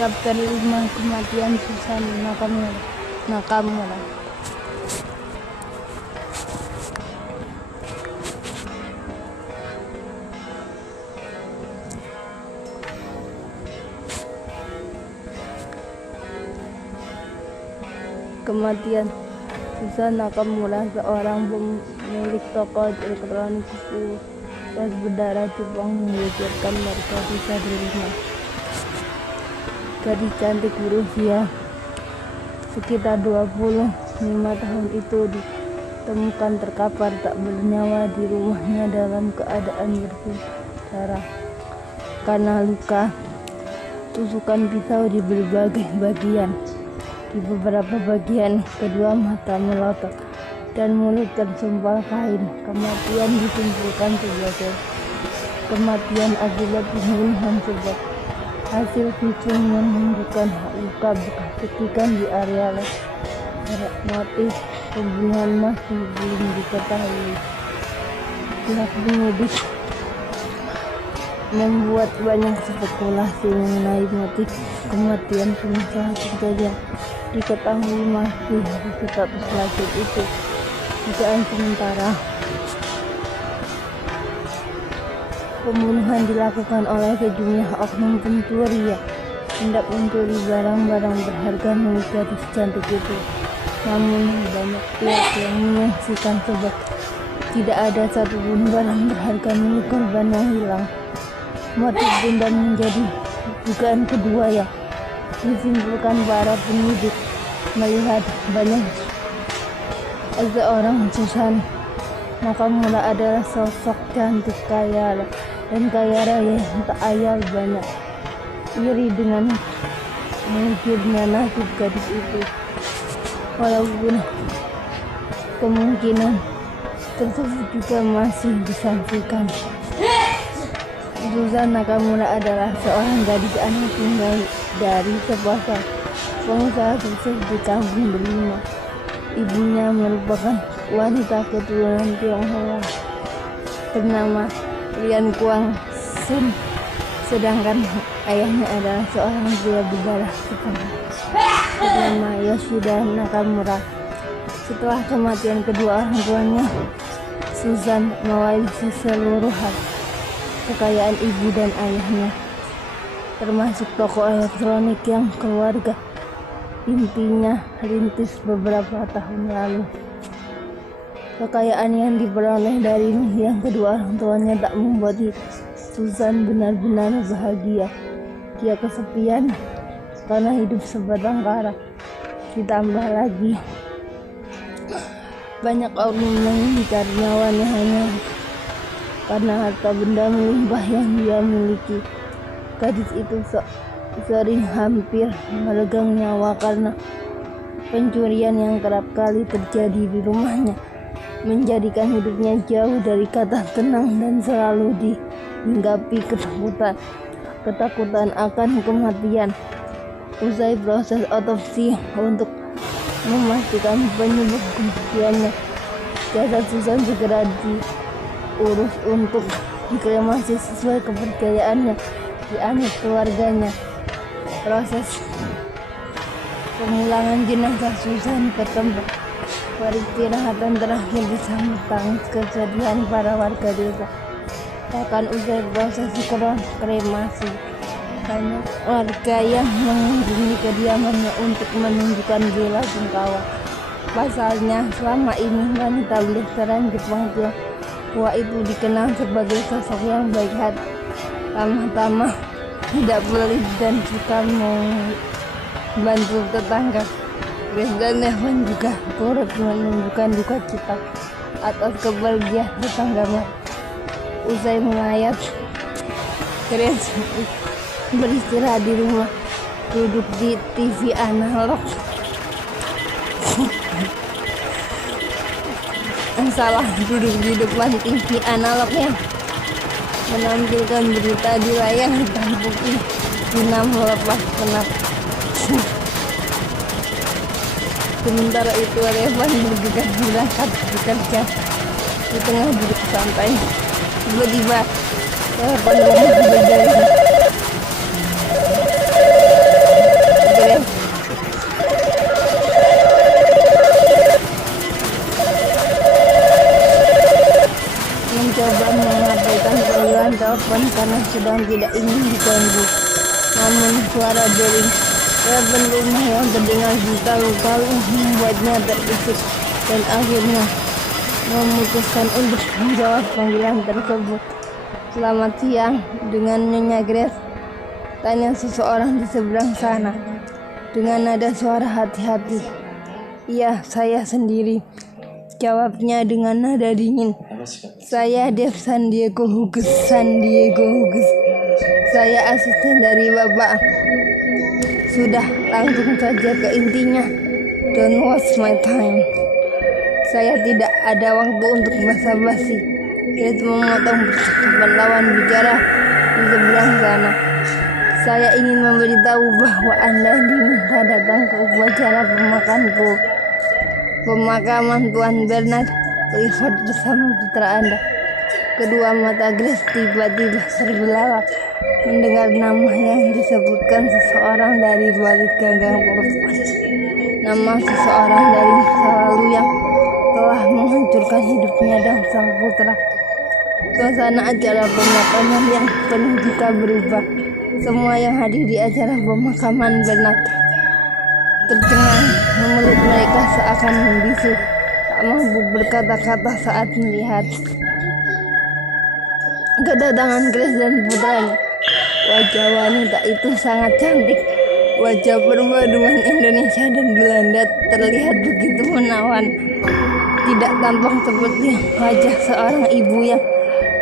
Chapter 5 Kematian Susan Nakamura. Kematian Susan Nakamura, seorang pemilik toko elektronik yang berdarah Jepang, menggigitkan mereka bisa diterima. Gadis cantik berusia sekitar 25 tahun itu ditemukan terkapar tak bernyawa di rumahnya dalam keadaan berdarah karena luka tusukan pisau di berbagai bagian. Di beberapa bagian kedua mata melotot dan mulut tersumpal kain. Kematian disimpulkan sebagai kematian akibat pembunuhan sebab hasil visum menunjukkan luka bekas ketikan di area leher. Motif pembunuhan masih belum diketahui. Pihak penyidik membuat banyak spekulasi mengenai motif kematian pengusaha kejadian diketahui masih berstatus pelaku itu dugaan sementara. Pembunuhan dilakukan oleh sejumlah oknum pencuri yang hendak mencuri barang-barang berharga milik gadis cantik itu. Namun banyak pihak yang menyaksikan sebab tidak ada satupun barang berharga milik korban yang hilang. Motif dendam menjadi dugaan kedua yang disimpulkan para penyidik melihat banyak seorang Susan Nakamura adalah sosok cantik kaya dan kaya raya yang tak ayal banyak iri dengan mungkinnya nasib gadis itu. Walaupun kemungkinan tersebut juga masih disaksikan. Susan Nakamura adalah seorang gadis anak tunggal dari sepasang pengusaha sukses di kampung Delima. Ibunya merupakan wanita keturunan Tionghoa bernama Lian Kuang Sun, sedangkan ayahnya adalah seorang pria berdarah Jepang bernama Yoshida Nakamura. Setelah kematian kedua orang tuanya, Susan mewarisi seluruh kekayaan ibu dan ayahnya, termasuk toko elektronik yang keluarga intinya rintis beberapa tahun lalu. Kekayaan yang diperoleh dari yang kedua orang tuanya tak membuat Susan benar-benar bahagia. Dia kesepian karena hidup sebatang kara. Ditambah lagi banyak orang yang mencari nyawanya hanya karena harta benda melimpah yang dia miliki. Gadis itu sering hampir meregang nyawa karena pencurian yang kerap kali terjadi di rumahnya, menjadikan hidupnya jauh dari kata tenang dan selalu dihinggapi ketakutan akan kematian. Usai proses otopsi untuk memastikan penyebab kematiannya, jasad Susan segera diurus untuk dikremasi sesuai kepercayaannya di anak keluarganya. Proses pemulangan jenazah Susan ke tempat peristirahatan terakhir disambut tangis kesedihan para warga desa. Bahkan usai prosesi kremasi, banyak warga yang mengunjungi kediamannya untuk menunjukkan bela sungkawa. Pasalnya, selama ini wanita blasteran Jepang Tionghoa itu dikenal sebagai sosok yang baik hati, ramah-tamah, tidak pelit dan suka membantu tetangga. Dan Evan juga turut menunjukkan duka cita atas kepergian tetangganya. Usai melayat, Grace beristirahat di rumah, duduk di TV analog. Duduk di depan TV analognya, menampilkan berita di layar hitam putih guna melepas penat. Sementara itu Revan bergegas berangkat bekerja. Di tengah duduk santai, tiba-tiba telepon rumah berjari. sedang tidak ingin diganggu. Namun suara dering telepon rumah yang terdengar berkali-kali membuatnya terkejut dan akhirnya memutuskan untuk menjawab panggilan tersebut. "Selamat siang, dengan Nyonya Grace?" tanya seseorang di seberang sana dengan nada suara hati-hati. "Iya, saya sendiri," jawabnya dengan nada dingin. "Saya Dev Sandiego Huges. Saya asisten dari Bapak." "Sudah, langsung saja ke intinya. Don't waste my time. Saya tidak ada waktu untuk basa-basi." Grace memotong percakapan lawan bicara di seberang sana. "Saya ingin memberitahu bahwa Anda diminta datang ke upacara pemakaman Tuan Bernard Clifford bersama putra Anda." Kedua mata Grace tiba-tiba terbelalak mendengar nama yang disebutkan seseorang dari balik gagang pohon. Nama seseorang dari masa lalu yang telah menghancurkan hidupnya dan sang putra. Suasana acara pemakaman yang penuh duka berubah. Semua yang hadir di acara pemakaman Bernard tercengang, memeluk mereka seakan membisu, tak mampu berkata-kata saat melihat kedatangan Grace dan putranya. Wajah wanita itu sangat cantik. Wajah perpaduan Indonesia dan Belanda terlihat begitu menawan. Tidak tampak seperti wajah seorang ibu yang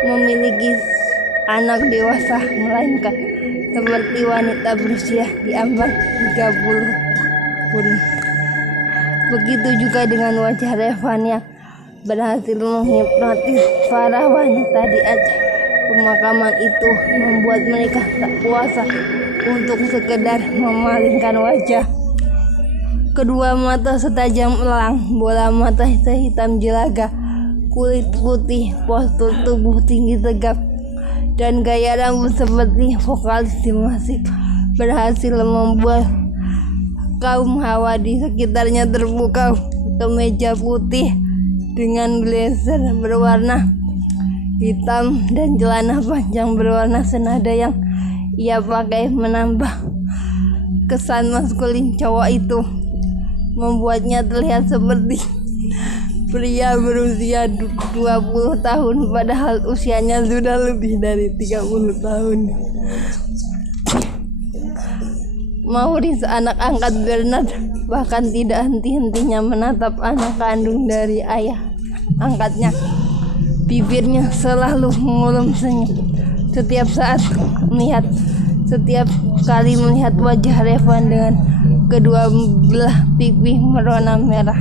memiliki anak dewasa, melainkan seperti wanita berusia di ambang 30 tahun. Begitu juga dengan wajah Revan yang berhasil menghipnotis para wanita di acara pemakaman itu, membuat mereka tak kuasa untuk sekedar memalingkan wajah. Kedua mata setajam elang, bola mata sehitam jelaga, kulit putih, postur tubuh tinggi tegap, dan gaya rambut seperti vokalis di musik berhasil membuat kaum hawa di sekitarnya terpukau. Kemeja putih dengan blazer berwarna hitam dan celana panjang berwarna senada yang ia pakai menambah kesan maskulin cowok itu, membuatnya terlihat seperti pria berusia 20 tahun padahal usianya sudah lebih dari 30 tahun. Maurice, anak angkat Bernard, bahkan tidak henti-hentinya menatap anak kandung dari ayah angkatnya. Bibirnya selalu mengulum senyum setiap kali melihat wajah Revan dengan kedua belah pipi berwarna merah.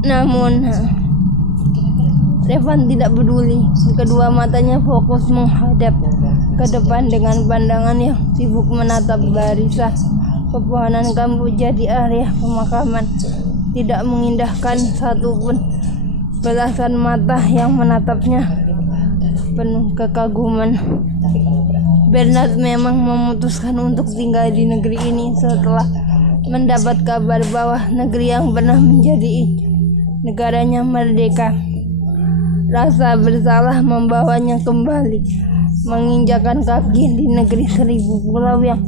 Namun Revan tidak peduli. Kedua matanya fokus menghadap ke depan dengan pandangan yang sibuk menatap barisan pepohonan kamboja di area pemakaman. Tidak mengindahkan satupun. Belasan mata yang menatapnya penuh kekaguman. Bernard memang memutuskan untuk tinggal di negeri ini setelah mendapat kabar bahwa negeri yang pernah menjadi negaranya merdeka. Rasa bersalah membawanya kembali menginjakan kaki di negeri 1000 pulau yang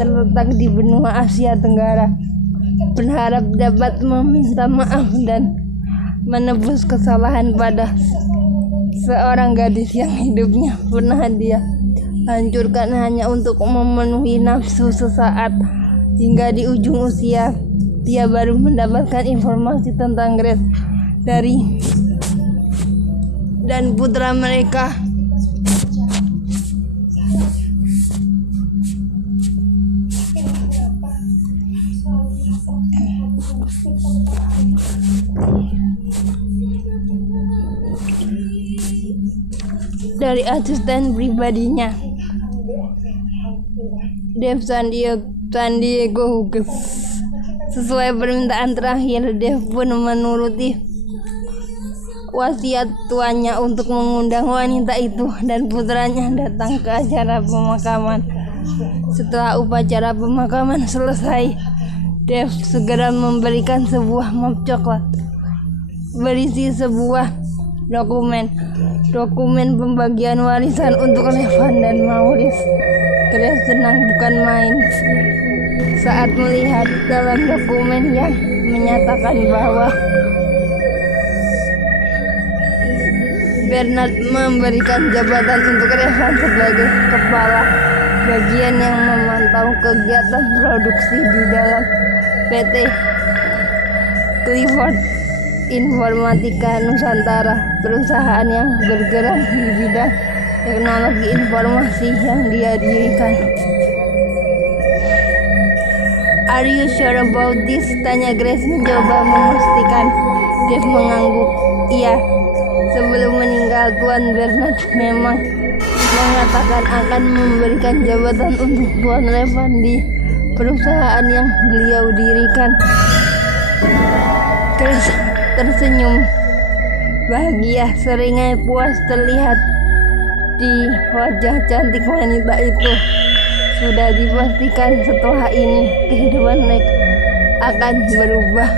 terletak di benua Asia Tenggara, berharap dapat meminta maaf dan menebus kesalahan pada seorang gadis yang hidupnya pernah dia hancurkan hanya untuk memenuhi nafsu sesaat. Hingga di ujung usia dia baru mendapatkan informasi tentang Grace dan putra mereka. Dari asisten pribadinya, Dev Sandiego Huges. Sesuai permintaan terakhir, Dev pun menuruti wasiat tuannya untuk mengundang wanita itu dan putranya datang ke acara pemakaman. Setelah upacara pemakaman selesai, Dev segera memberikan sebuah map coklat berisi sebuah dokumen pembagian warisan untuk Revan dan Maurice. Grace senang bukan main saat melihat dalam dokumen yang menyatakan bahwa Bernard memberikan jabatan untuk Revan sebagai kepala bagian yang memantau kegiatan produksi di dalam PT Clifford Informatika Nusantara, perusahaan yang bergerak di bidang teknologi informasi yang dia dirikan. "Are you sure about this?" tanya Grace mencoba memastikan. Dave mengangguk. "Iya. Sebelum meninggal, Tuan Bernard memang mengatakan akan memberikan jabatan untuk Tuan Revan di perusahaan yang beliau dirikan." Grace tersenyum bahagia, seringai puas terlihat di wajah cantik wanita itu. Sudah dipastikan setelah ini kehidupan mereka akan berubah.